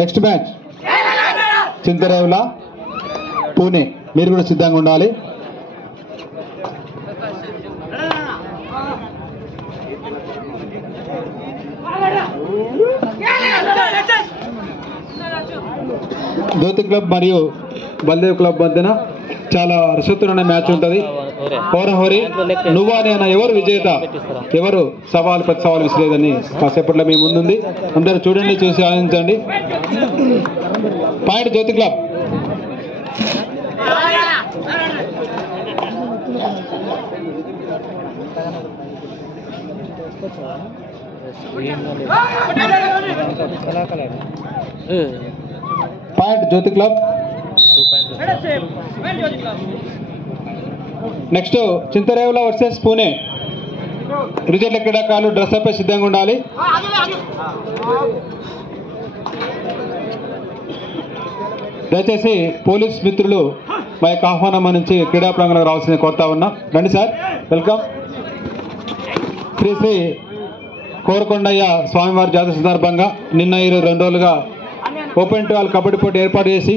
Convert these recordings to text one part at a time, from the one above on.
Next match Chintarevula Pune. మీరు కూడా సిద్ధంగా ఉండాలి. జ్యోతి క్లబ్ మరియు బల్దేవ్ క్లబ్ మధ్యన చాలా రసవత్తరమైన మ్యాచ్ ఉంటుంది. హోరహోరి నువ్వా నేనా, ఎవరు విజేత, ఎవరు సవాల్ ప్రతి సవాల్ విసిరేదని కాసేపట్లో మీ ముందుంది. అందరూ చూడండి, చూసి ఆనందించండి. Point Jyoti club. Point Jyoti club. Next Chintarevula versus Pune. Reserve క్రీడాకారులు డ్రెస్ అప్ సిద్ధంగా ఉండాలి. దయచేసి పోలీస్ మిత్రులు మా యొక్క ఆహ్వానం నుంచి క్రీడా ప్రాంగణంలో రావాల్సిన కోరుతా ఉన్నా. రండి సార్, వెల్కమ్. శ్రీ శ్రీ కోరకొండయ్య స్వామివారి జాతర సందర్భంగా నిన్న 2 రోజులుగా ఓపెన్ టు ఆల్ కబడ్డీ పోటీ ఏర్పాటు చేసి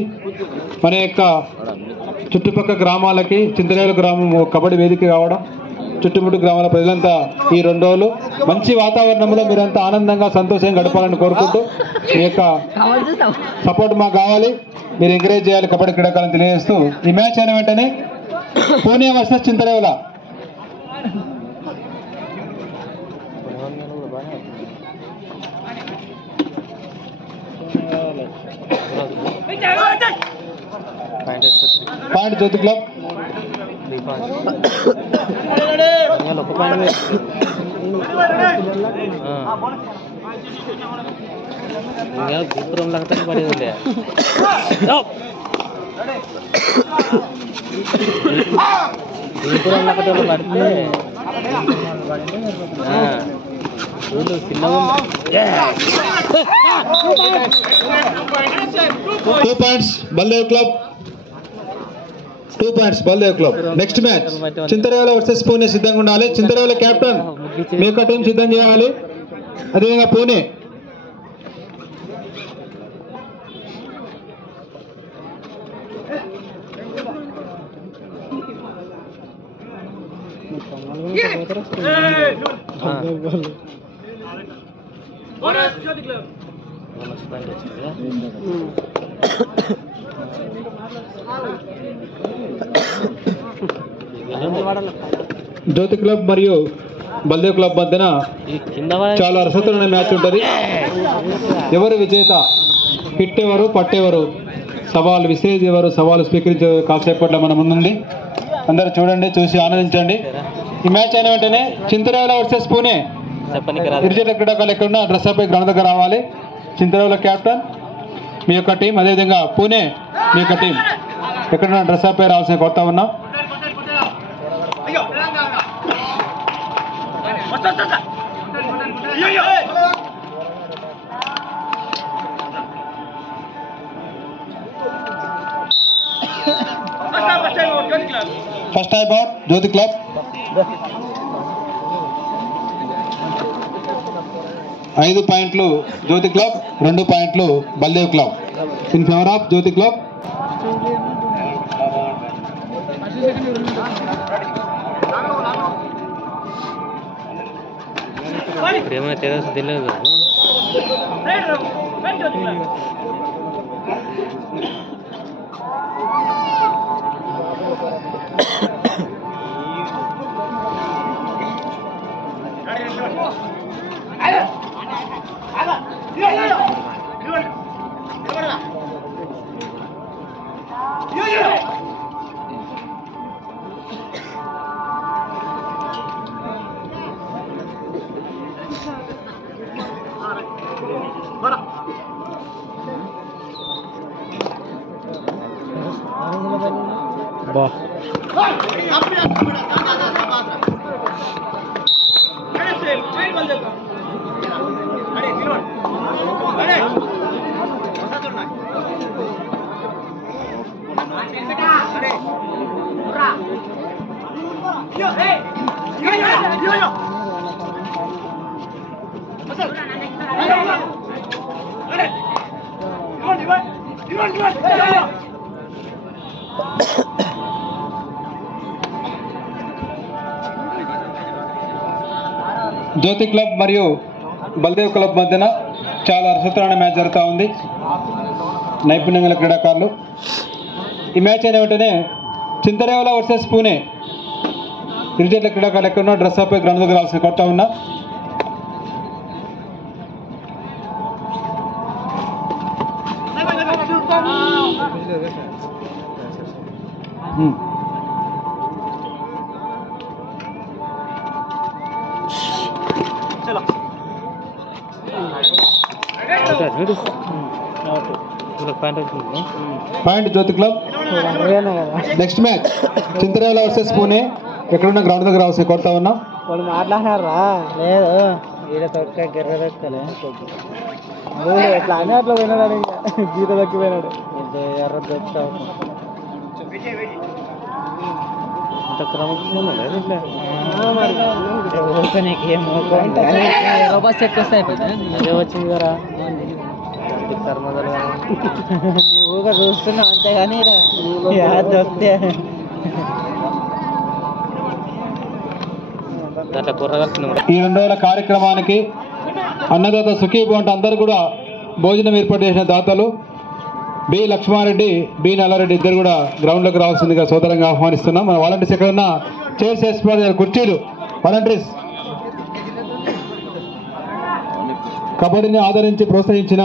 మన యొక్క చుట్టుపక్కల గ్రామాలకి చింతరేవుల గ్రామం కబడ్డీ వేదిక కావడం, చుట్టుముట్టు గ్రామాల ప్రజలంతా ఈ 2 రోజులు మంచి వాతావరణంలో మీరంతా ఆనందంగా సంతోషంగా గడపాలని కోరుకుంటూ మీ యొక్క సపోర్ట్ మాకు కావాలి, మీరు ఎంకరేజ్ చేయాలి కబడ్డీ క్రీడాకారులను తెలియజేస్తూ ఈ మ్యాచ్ అయిన వెంటనే Pune versus Chintarevula. Point Jyoti club. Two points Baldev club. 2 points Baldev club. Next match Chintarevula versus Pune. సిద్ధంగా ఉండాలి. చింతరేవుల కెప్టెన్ మీ యొక్క టీం సిద్ధం చేయాలి. అదేవిధంగా పూణే జ్యోతి క్లబ్ మరియు బల్దేవ్ క్లబ్ మధ్యన చాలా రసవత్తరమైన మ్యాచ్ ఉంటుంది. ఎవరు విజేత, హిట్టెవరు, పట్టేవారు, సవాల్ విసిరేదేవారు, సవాలు స్వీకరించే కాసేపట్లో మన ముందుంది. అందరూ చూడండి, చూసి ఆనందించండి. ఈ మ్యాచ్ అయిన వెంటనే చింతరేవుల వర్సెస్ పూణే. గిరిజన క్రీడాకారులు ఎక్కడున్నా డ్రెస్ అప్ గ్రౌండ్ దగ్గర రావాలి. చింతరేవుల క్యాప్టెన్ మీ యొక్క టీం, అదేవిధంగా పూణే మీ యొక్క టీం ఎక్కడున్నా డ్రెస్ అప్ రావాల్సిన కొత్త ఉన్నాం. First time out Jyoti club. ఐదు పాయింట్లు జ్యోతి క్లబ్, 2 పాయింట్లు Baldev club. In favour of Jyoti club. తెలియదు. జ్యోతి క్లబ్ మరియు బల్దేవ్ క్లబ్ మధ్యన చాలా రసవత్తరమైన మ్యాచ్ జరుగుతూ ఉంది. నైపుణ్యం గల క్రీడాకారులు. ఈ మ్యాచ్ అయిన వెంటనే చింతరేవల వర్సెస్ పూణే క్రికెట్ల క్రీడాకారులు ఎక్కడున్నా డ్రెస్ అప్ గ్రౌండ్ దగ్గర రావాల్సిన కొడతా ఉన్నా. Point Jyoti club. Next match Chintarevula versus Pune ఎక్కడున్న గ్రౌండ్ దగ్గర రావాల్సిన కొడతా ఉన్నా. వాళ్ళు మాట్లాడినారా లేదు ఈడ తొక్క గిర్ర దొక్కలే ఎట్లా అని అట్లా పోయినాడు ఇంకా గీత దక్కిపోయినాడు ఎర్ర దొక్కుతావు బస్ ఎక్కువ అయిపోయింది వచ్చింది కదా నువ్వుగా చూస్తున్నావు అంతేగాని దొక్కితే ఈ 2 రోజుల కార్యక్రమానికి అన్నదాత సుఖీభవంట అందరూ కూడా భోజనం ఏర్పాటు చేసిన దాతలు బి లక్ష్మారెడ్డి, బి నల్లారెడ్డి ఇద్దరు కూడా గ్రౌండ్లోకి రావాల్సిందిగా సోదరంగా ఆహ్వానిస్తున్నాం. మన వాలంటీర్స్ ఎక్కడ ఉన్న చైర్స్ వేసుకోవాలి, కుర్చీలు. వాలంటీర్స్ కబడ్డీని ఆదరించి ప్రోత్సహించిన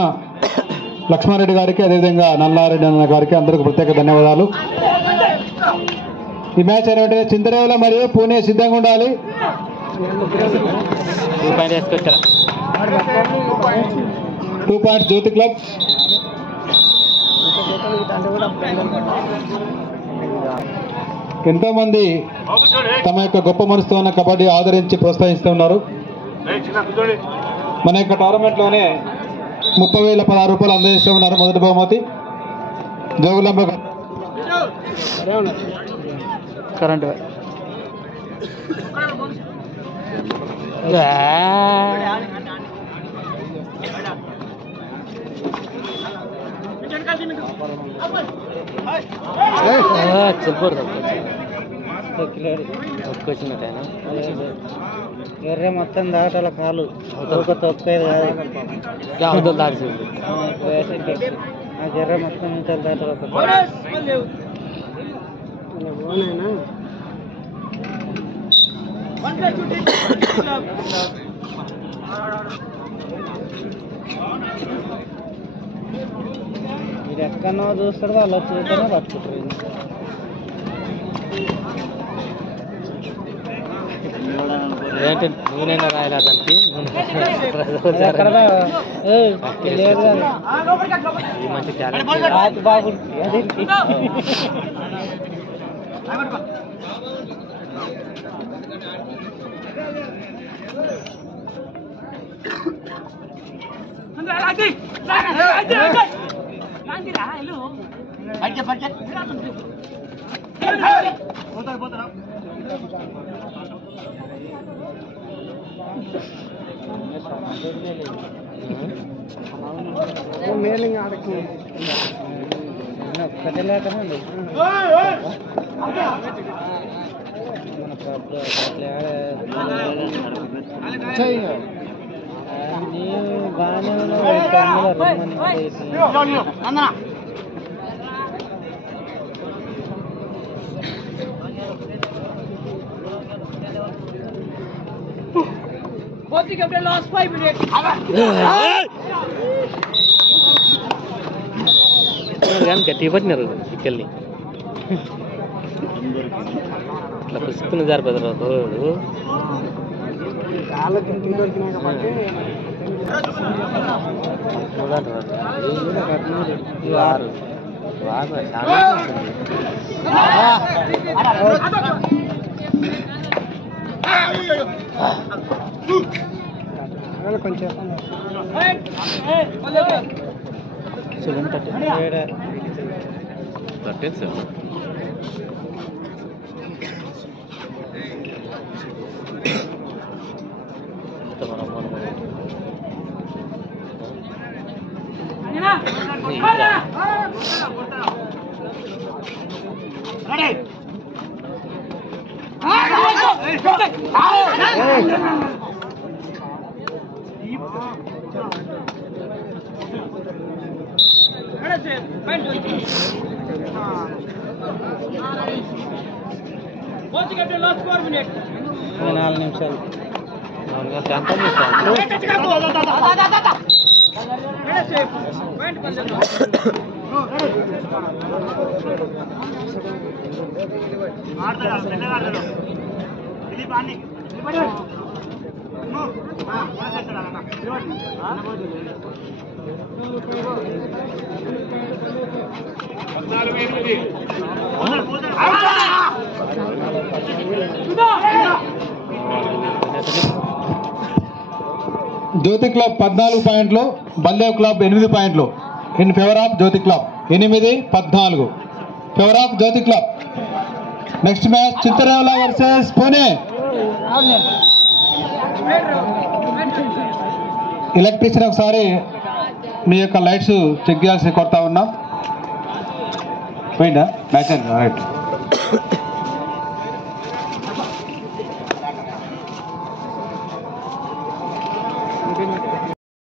లక్ష్మారెడ్డి గారికి, అదేవిధంగా నల్లారెడ్డి అన్న గారికి అందరికీ ప్రత్యేక ధన్యవాదాలు. ఈ మ్యాచ్ అయిన వెంటనే చింతరేవల మరియు పూణే సిద్ధంగా ఉండాలి. 2 పాయింట్స్ జ్యోతి క్లబ్. ఎంతో మంది తమ యొక్క గొప్ప మనసుతో ఉన్న కబడ్డీ ఆదరించి ప్రోత్సహిస్తున్నారు. మన యొక్క టోర్నమెంట్లోనే 30,016 రూపాయలు అందజేస్తూ ఉన్నారు. మొదటి బహుమతి జోగులాంబ కరెంట్ ఎర్ర మొత్తం దాటాల కాలు తొక్కేది కాదు ఎర్ర మొత్తం నుంచి దాటాల మీరు ఎక్కడో చూస్తాడు వాళ్ళు చూస్తేనే పట్టుకుంటారు. ఏంటి నూనె రాయాలి దానికి మంచి టాలెంట్ బాగుంటుంది. మేలింగ్ ఆడకి ఒక్కటే లేకనండి బాగానే కానీ గట్టి పట్టినారు చిక్కల్ని ఇట్లా పుసుకుని జారిపోతారు రోడ్డు కొంచెం ఇదిరా. ఇంకా 4 నిమిషాలు. ఎంత చేస్తాను జ్యోతి క్లబ్ 14 పాయింట్లు, బల్దేవ్ క్లబ్ 8 పాయింట్లు. In favour of Jyoti club 8-14 favour of Jyoti club. Next match Chintarevula versus Pune. Electrician ఒకసారి మీ యొక్క లైట్స్ చెక్ చేయాల్సి కొడతా ఉన్నాం. పోయిందా మ్యాచ్? రైట్.